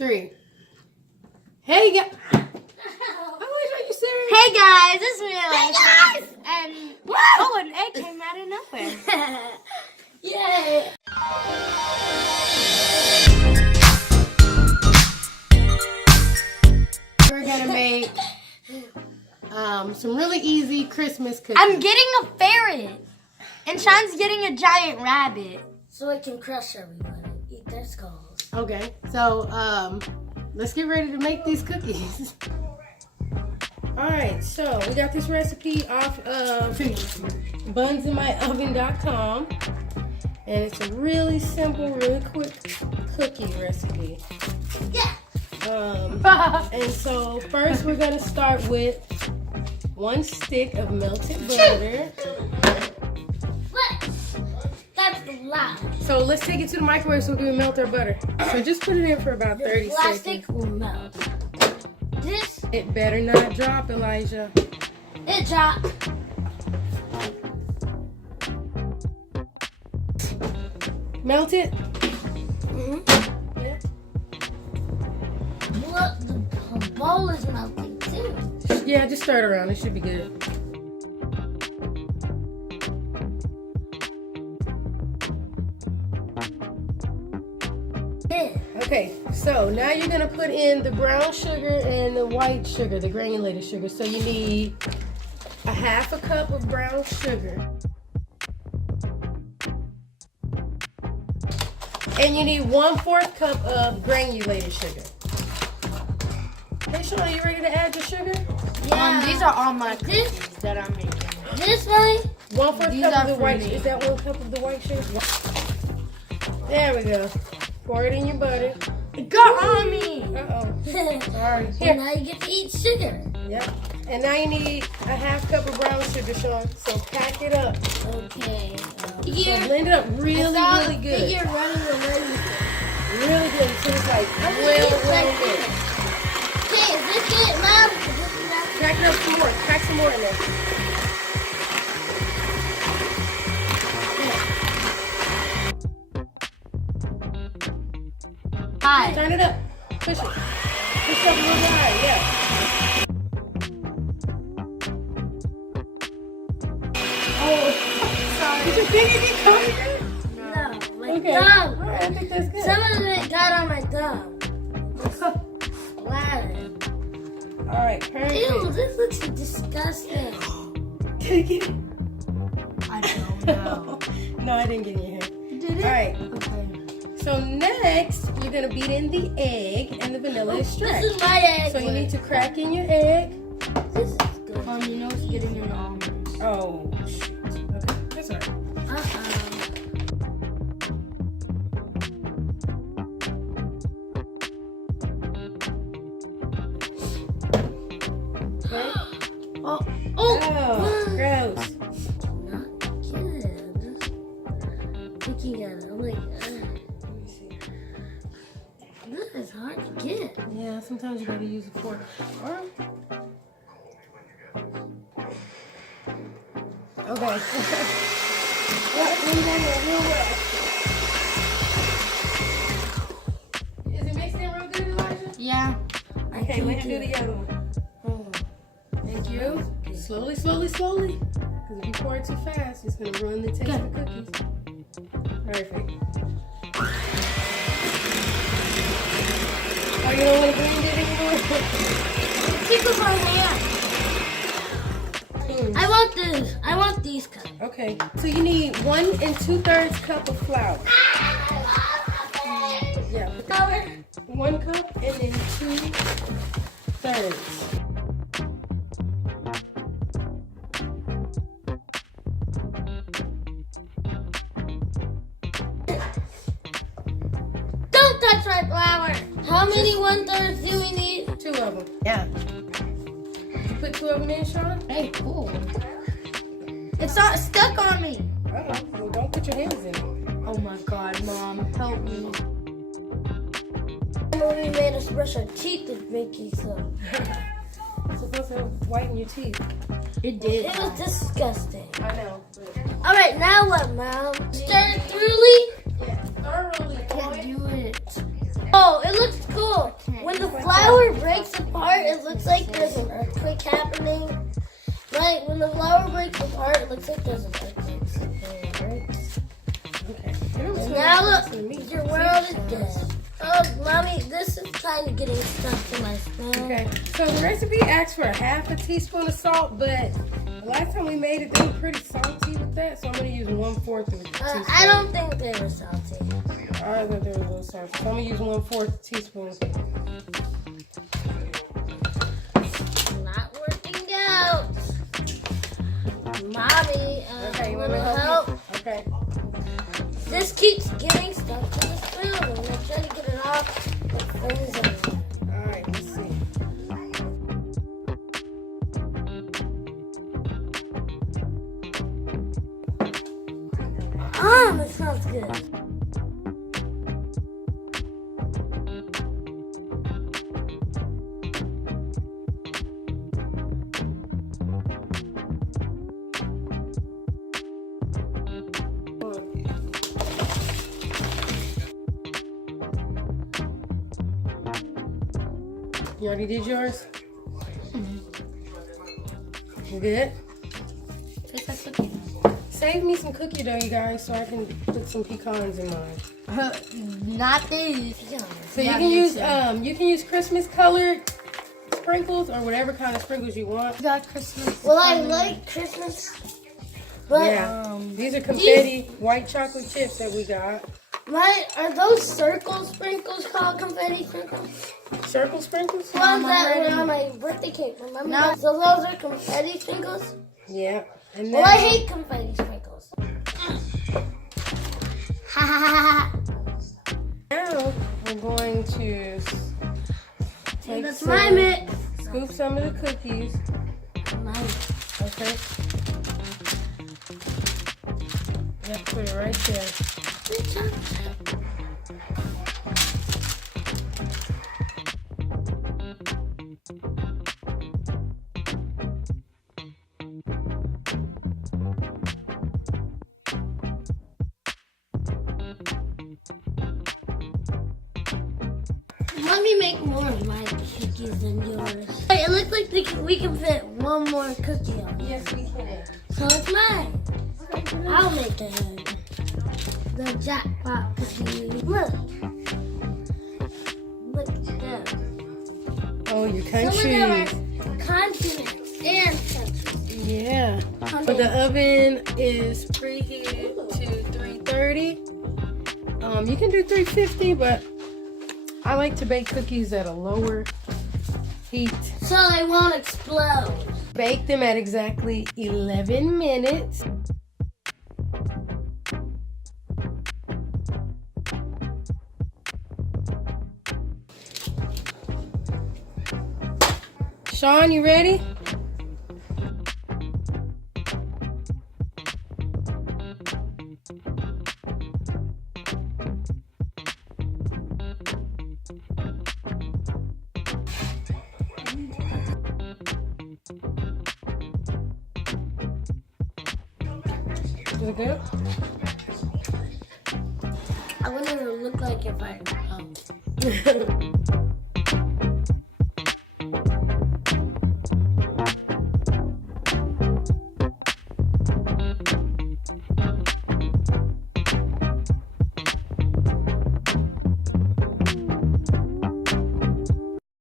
3. Hey guys. Hey guys, this is me, and an egg came out of nowhere. Yay! We're gonna make some really easy Christmas cookies. I'm getting a ferret, and Sean's getting a giant rabbit. So it can crush everybody, eat their skulls. Okay, so let's get ready to make these cookies. Alright, so we got this recipe off of bunsinmyoven.com, and it's a really simple, really quick cookie recipe. Yeah. And so first we're gonna start with 1 stick of melted butter. That's loud. So let's take it to the microwave so we can melt our butter. So just put it in for about 30 Plastic seconds. will melt. This, It better not drop, Elijah. it dropped. Melt it. Yeah. Look, the bowl is melting too. Yeah, just stir it around. It should be good. Yeah. Okay, so now you're gonna put in the brown sugar and the white sugar, the granulated sugar. So you need a 1/2 cup of brown sugar. And you need 1/4 cup of granulated sugar. Hey Sean, are you ready to add your sugar? Yeah. These are all my cookies that I'm making. This one. 1/4 These cup are of the for white. me. Is that 1 cup of the white sugar? There we go. Pour it in your butter. It got on me. Uh-oh. Sorry. Well, Here. now you get to eat sugar. Yep. And now you need a 1/2 cup of brown sugar, Sean. So pack it up. Okay. So blend it up really, really good. You're running away with it. Really good until it's like real good. Okay, is this it, Mom? Is this enough? Pack it up some more. Pack some more in there. Hi. Turn it up. Push it. Push it up a little bit higher. Yeah. Oh, sorry. Did your finger get covered? No, my Okay. thumb. All right, I think that's good. Some of it got on my thumb. Splattered. All right, perfect. Ew, this looks disgusting. Did you get it? I don't know. No, I didn't get it in here. Did it? All right. Okay. So next, you're gonna beat in the egg and the vanilla extract. This is my egg. So you need to crack in your egg. This is good. You know it's getting in the almonds. Oh, shoot. Okay, that's all right. Okay. Oh, Oh, gross. not good. Looking at it, I'm like, this is hard to get. Yeah, sometimes you gotta use a fork. Or... Okay. Is it mixed in real good, Elijah? Yeah. Okay, let him do the other one. Thank you. Slowly, slowly, slowly. Because if you pour it too fast, it's going to ruin the taste of the cookies. Perfect. Oh, you don't want to blend it anymore? Tickle my hand. I want these cups. Okay, so you need 1 2/3 cup of flour. Yeah, Flour. 1 cup and then 2/3. Don't touch my flour. How many 1/3 do we need? 2 of them. Yeah. Did you put 2 of them in, Sean? Hey, cool. It's not stuck on me. Uh-oh. Well, don't put your hands in it. Oh my God, Mom, help me. We made us brush our teeth to make it so. It's supposed to whiten your teeth. It did. It was disgusting. I know. All right, now what, Mom? Stir it thoroughly. Yeah, thoroughly. Can't do it. Oh, it looks cool. When the flour breaks apart, it looks like there's an earthquake happening. Right? When the flour breaks apart, it looks like there's an earthquake. Okay. And now look, your world is dead. Oh, Mommy, this is kind of getting stuck to my spoon. Okay. So the recipe asks for 1/2 teaspoon of salt, but the last time we made it, they were pretty salty with that, so I'm going to use 1/4 of a teaspoon. I don't think they were salty. I thought they were a little salty, so I'm going to use 1/4 teaspoon. Not working out. Mommy, Okay, you want a me to little help help. you? Okay. This keeps getting stuck to the spoon. I'm going to try to get it off. The spoon's in there. All right, let's see. That smells good. You already did yours? You good? Taste that cookie. Save me some cookie dough, you guys, so I can put some pecans in mine. Not these. So you can use Christmas colored sprinkles or whatever kind of sprinkles you want. We got Christmas. Well, I like Christmas, but Yeah. These are confetti white chocolate chips that we got. are those circle sprinkles called confetti sprinkles? Circle sprinkles? Ones that were on my birthday cake, remember? No. So those are confetti sprinkles? Yeah. And Well, I hate confetti sprinkles. Ha ha ha now we're going to take That's my mix. scoop some of the cookies. Okay. Yeah, put it right there. Let me make more of my cookies than yours. Hey, it looks like we can fit one more cookie on. Yes, we can. So it's mine. I'll make the jackpot cookie. Look. Look at that. Oh, your Some of country. them are continents and countries. Yeah. But the oven is preheated to 330. You can do 350, but I like to bake cookies at a lower heat. So they won't explode. Bake them at exactly 11 minutes. Sean, you ready? Is it good? I wonder what it would look like if I